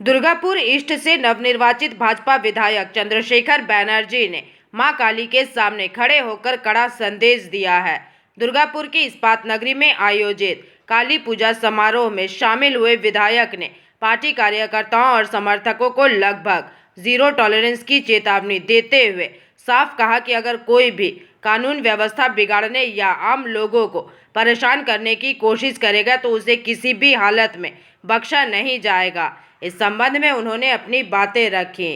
Durgapur east से नवनिर्वाचित भाजपा विधायक चंद्रशेखर बैनर्जी ने मां काली के सामने खड़े होकर कड़ा संदेश दिया है। दुर्गापुर की इस्पात नगरी में आयोजित काली पूजा समारोह में शामिल हुए विधायक ने पार्टी कार्यकर्ताओं और समर्थकों को लगभग जीरो टॉलरेंस की चेतावनी देते हुए साफ कहा कि अगर कोई भी कानून व्यवस्था बिगाड़ने या आम लोगों को परेशान करने की कोशिश करेगा तो उसे किसी भी हालत में बख्शा नहीं जाएगा। इस संबंध में उन्होंने अपनी बातें रखी।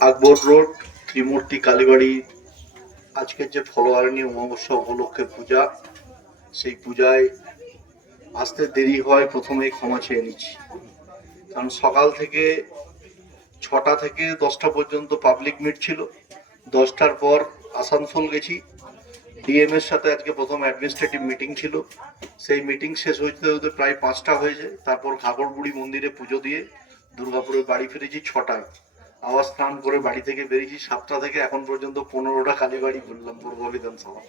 আকবর রোড ত্রিমূর্তি কালীবাড়ি আজকের যে ফলোয়ারিণী অমাবস্যা উপলক্ষে পূজা, সেই পূজায় আসতে দেরি হয় প্রথমেই ক্ষমা চেয়ে নিচ্ছি। কারণ সকাল থেকে 6টা থেকে 10টা পর্যন্ত পাবলিক মিট ছিল। 10টার পর আসানসোল গেছি, ডিএম এর সাথে আজকে প্রথম অ্যাডমিনিস্ট্রেটিভ মিটিং ছিল। সেই মিটিং শেষ হতে হতে প্রায় 5টা হয়ে যায়। তারপর ঘাগরবুড়ি মন্দিরে পুজো দিয়ে দুর্গাপুরে বাড়ি ফিরেছি 6টায়। আবার স্নান করে বাড়ি থেকে বেরিয়েছি 7টা থেকে এখন পর্যন্ত 15টা কালীবাড়ি ঘুরলাম পূর্ব বিধানসভা।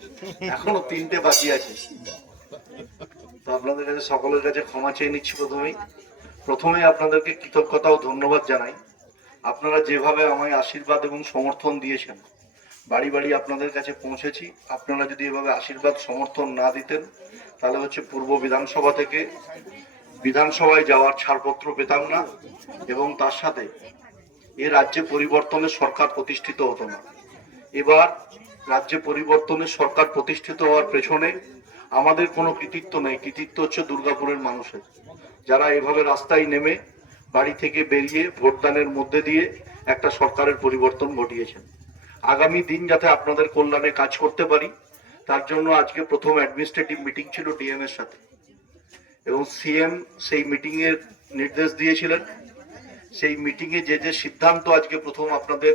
এখনো 3টে বাকি আছে। তো আপনাদের কাছে সকলের কাছে ক্ষমা চেয়ে নিচ্ছি। প্রথমে আপনাদেরকে কৃতজ্ঞতা ও ধন্যবাদ জানাই। আপনারা যেভাবে আমায় আশীর্বাদ এবং সমর্থন দিয়েছেন, বাড়ি বাড়ি আপনাদের কাছে পৌঁছেছি। আপনারা যদি এভাবে আশীর্বাদ সমর্থন না দিতেন তাহলে পূর্ব বিধানসভা থেকে বিধানসভায় যাওয়ার ছাড়পত্র পেতাম না এবং তার সাথে এ রাজ্যে পরিবর্তনের সরকার প্রতিষ্ঠিত হতো না। এবার রাজ্যে পরিবর্তনের সরকার প্রতিষ্ঠিত হওয়ার পেছনে আমাদের কোনো কৃতিত্ব নেই। কৃতিত্ব হচ্ছে দুর্গাপুরের মানুষের, যারা এভাবে রাস্তায় নেমে বাড়ি থেকে বেরিয়ে ভোটদানের মধ্যে দিয়ে একটা সরকারের পরিবর্তন ঘটিয়েছেন। আগামী দিন যাতে আপনাদের কল্যাণে কাজ করতে পারি তার জন্য আজকে প্রথম অ্যাডমিনিস্ট্রেটিভ মিটিং ছিল ডিএম এর সাথে এবং সিএম সেই মিটিং এর নির্দেশ দিয়েছিলেন। সেই মিটিং এ যে সিদ্ধান্ত আজকে প্রথম আপনাদের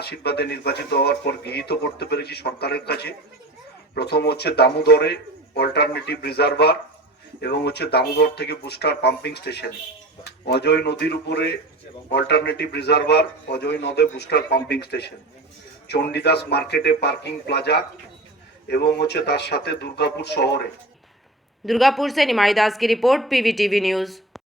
আশীর্বাদে নির্বাচিত হওয়ার পর গৃহীত করতে পেরেছি সরকারের কাছে, প্রথম হচ্ছে দামোদরে অল্টারনেটিভ রিজার্ভার এবং দামোদর থেকে বুস্টার পাম্পিং স্টেশন, অজয় নদীর উপরে অল্টারনেটিভ রিজার্ভার, অজয় নদে বুস্টার পাম্পিং স্টেশন, চণ্ডীদাস মার্কেটে পার্কিং প্লাজা এবং তার সাথে দুর্গাপুর শহরে। दुर्गापुर से निमाई दास की रिपोर्ट, पीवीटीवी न्यूज़।